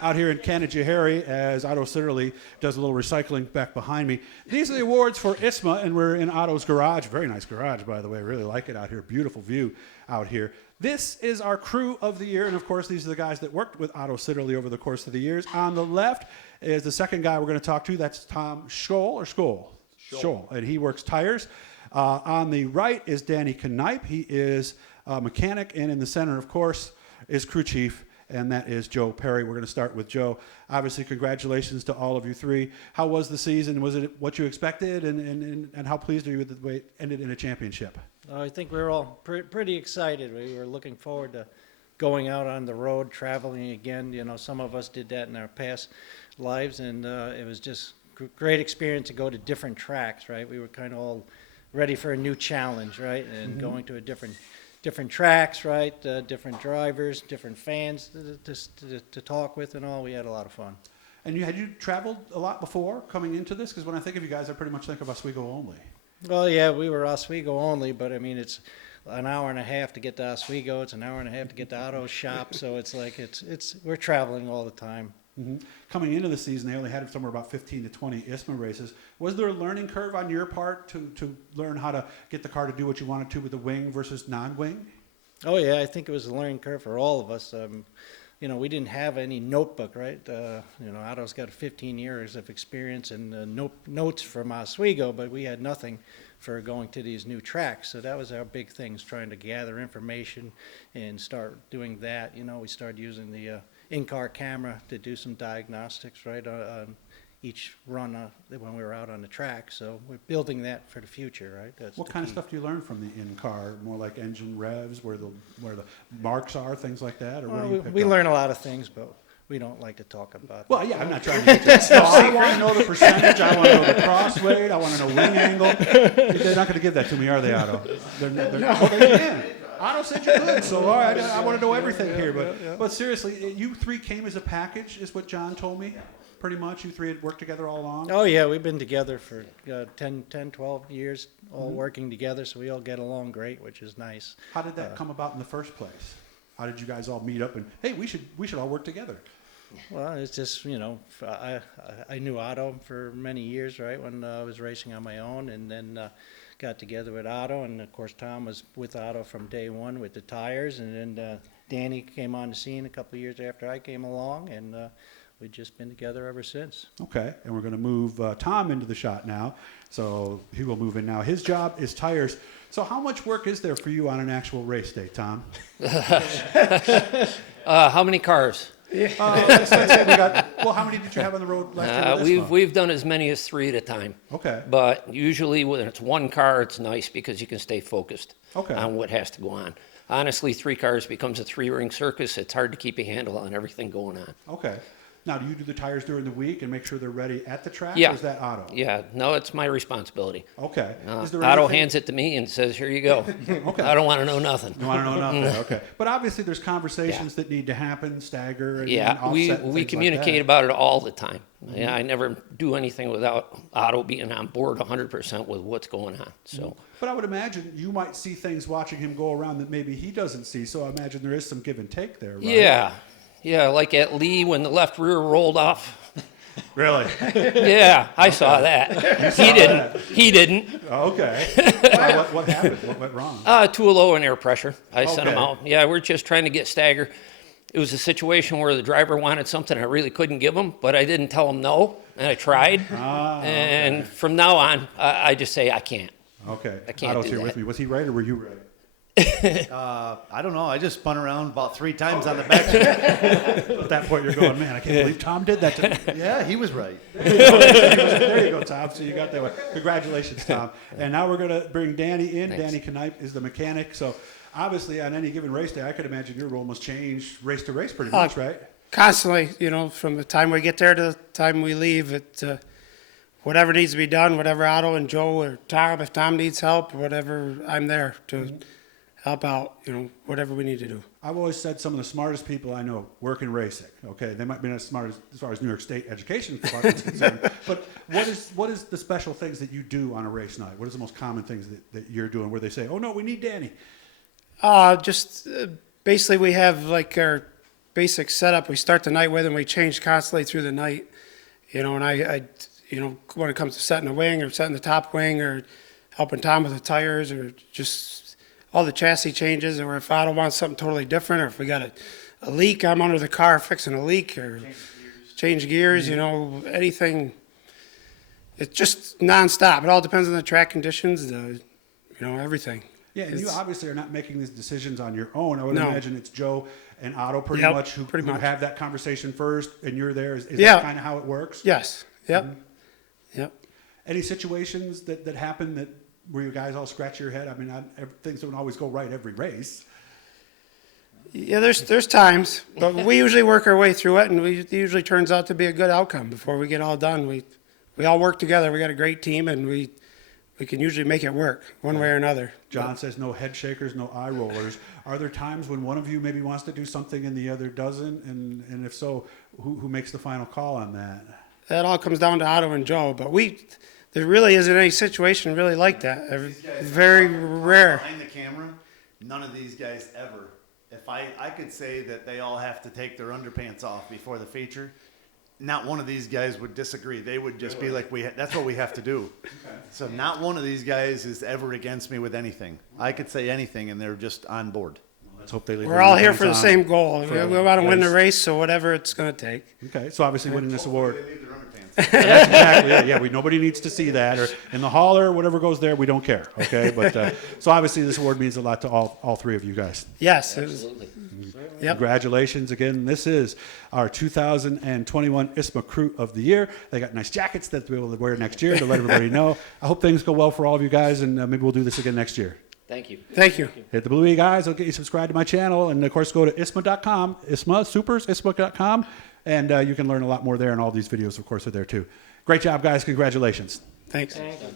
out here in Canipe as Otto Sitterly does a little recycling back behind me. These are the awards for ISMA, and we're in Otto's garage. Very nice garage, by the way. Really like it out here. Beautiful view out here. This is our crew of the year, and of course, these are the guys that worked with Otto Sitterly over the course of the years. On the left is the second guy we're going to talk to. That's Tom Scholl, or Scholl? Scholl, and he works tires. On the right is Danny Canipe. He is a mechanic, and in the center, of course, is crew chief, and that is Joe Peri. We're going to start with Joe. Obviously, congratulations to all of you three. How was the season? Was it what you expected, and how pleased are you with the way it ended in a championship? I think we were all pretty excited. We were looking forward to going out on the road, traveling again. You know, some of us did that in our past lives, and it was just great experience to go to different tracks, right? We were kind of all ready for a new challenge, right? And going to a different tracks, right? Different drivers, different fans to talk with and all. We had a lot of fun. And had you traveled a lot before coming into this? Because when I think of you guys, I pretty much think of Oswego only. Well, yeah, we were Oswego only, but I mean, it's an hour and a half to get to Oswego. It's an hour and a half to get to Otto's shop. So it's like we're traveling all the time. Coming into the season, they only had somewhere about 15 to 20 ISMA races. Was there a learning curve on your part to learn how to get the car to do what you wanted to with the wing versus non-wing? Oh, yeah, I think it was a learning curve for all of us. You know, we didn't have any notebook, right? You know, Otto's got 15 years of experience and notes from Oswego, but we had nothing for going to these new tracks. So that was our big thing, is trying to gather information and start doing that. You know, we started using the in-car camera to do some diagnostics, right, on each run when we were out on the track. So we're building that for the future, right? That's what kind of stuff do you learn from the in-car? More like engine revs, where the marks are, things like that? Or well, what do you we learn a lot of things, but we don't like to talk about Well, yeah, I'm not trying to get that. No, I want to know the percentage. I want to know the cross weight. I want to know wing angle. They're not going to give that to me, are they, Otto? No, they can. Otto said you could, so all right, I want to know everything here. But seriously, you three came as a package, is what John told me, pretty much. You three had worked together all along? Oh, yeah, we've been together for 10, 12 years, all working together, so we all get along great, which is nice. How did that come about in the first place? How did you guys all meet up and, hey, we should all work together? Well, it's just, you know, I knew Otto for many years, right, when I was racing on my own, and then got together with Otto, and of course Tom was with Otto from day one with the tires, and then Danny came on the scene a couple of years after I came along, and we've just been together ever since. Okay, and we're going to move Tom into the shot now, so he will move in now. His job is tires. So how much work is there for you on an actual race day, Tom? How many cars? Let's say how many did you have on the road last year? We've done as many as 3 at a time. Okay. But usually when it's one car, it's nice because you can stay focused okay. on what has to go on. Honestly, 3 cars becomes a 3-ring circus. It's hard to keep a handle on everything going on. Okay. Now, do you do the tires during the week and make sure they're ready at the track? Yeah. Or is that Otto? Yeah. No, it's my responsibility. Okay. Otto hands it to me and says, here you go. Okay. I don't want to know nothing. You want to know nothing? Okay. But obviously there's conversations that need to happen, stagger, and offset we communicate like about it all the time. Yeah, I never do anything without Otto being on board 100% with what's going on. So. But I would imagine you might see things watching him go around that maybe he doesn't see, so I imagine there is some give and take there, right? Yeah, like at Lee when the left rear rolled off. Really? Yeah, I saw that. He didn't. Okay. What happened? What went wrong? Too low in air pressure. I sent him out. Yeah, we're just trying to get stagger. It was a situation where the driver wanted something I really couldn't give him, but I didn't tell him no, and I tried. And from now on, I just say I can't. Okay. I can't Otto's do here that. with me. Was he right or were you right? I don't know. I just spun around about 3 times on the back. At that point, you're going, man, I can't believe Tom did that to me. Yeah, he was right. There you go, Tom. So you got that one. Congratulations, Tom. And now we're going to bring Danny in. Thanks. Danny Canipe is the mechanic. So obviously, on any given race day, I could imagine your role must change race to race pretty much, right? Constantly, you know, from the time we get there to the time we leave, whatever needs to be done, whatever Otto and Joe or Tom, if Tom needs help, whatever, I'm there to help out, you know, whatever we need to do. I've always said some of the smartest people I know work in racing. Okay, they might be not as smart as far as New York State education department is concerned, but what is the special things that you do on a race night? What is the most common things that you're doing where they say, oh no, we need Danny? Basically we have like our basic setup we start the night with, and we change constantly through the night. You know, and I you know, when it comes to setting the wing or setting the top wing or helping Tom with the tires or just all the chassis changes, or if Otto wants something totally different, or if we got a leak, I'm under the car fixing a leak, or change gears, you know, anything. It's just nonstop. It all depends on the track conditions, you know, everything. Yeah, and you It's- obviously are not making these decisions on your own. I would No. imagine it's Joe and Otto pretty Yep, much who have that conversation first, and you're there. Is Yeah. that kind of how it works? Yes. Yep. Yep. Any situations that happen that where you guys all scratch your head? I mean, things don't always go right every race. Yeah, there's times, but we usually work our way through it, and it usually turns out to be a good outcome before we get all done. We all work together. We got a great team, and we can usually make it work one way or another. John says no head shakers, no eye rollers. Are there times when one of you maybe wants to do something and the other doesn't? And if so, who makes the final call on that? That all comes down to Otto and Joe, but there really isn't any situation really like that. These guys Very are rare. behind the camera. None of these guys ever. If I could say that they all have to take their underpants off before the feature, not one of these guys would disagree. They would just be like, that's what we have to do. So not one of these guys is ever against me with anything. I could say anything, and they're just on board. Let's hope they leave. We're their all here for the underpants on. same goal. We want to win the race. race, so whatever it's going to take. Okay, so obviously winning this award. They leave their underpants. That's exactly it. Yeah, nobody needs to see that, or in the hauler, whatever goes there, we don't care. Okay, but so obviously this award means a lot to all three of you guys. Yes. Absolutely. Yep. Congratulations again. This is our 2021 ISMA Crew of the Year. They got nice jackets that they'll be able to wear next year to let everybody know. I hope things go well for all of you guys, and maybe we'll do this again next year. Thank you. Thank you. Hit the blue E, guys. I'll get you subscribed to my channel. And, of course, go to ISMA.com, ISMA Supers, ISMA.com. And you can learn a lot more there. And all these videos, of course, are there, too. Great job, guys. Congratulations. Thanks. Thank you.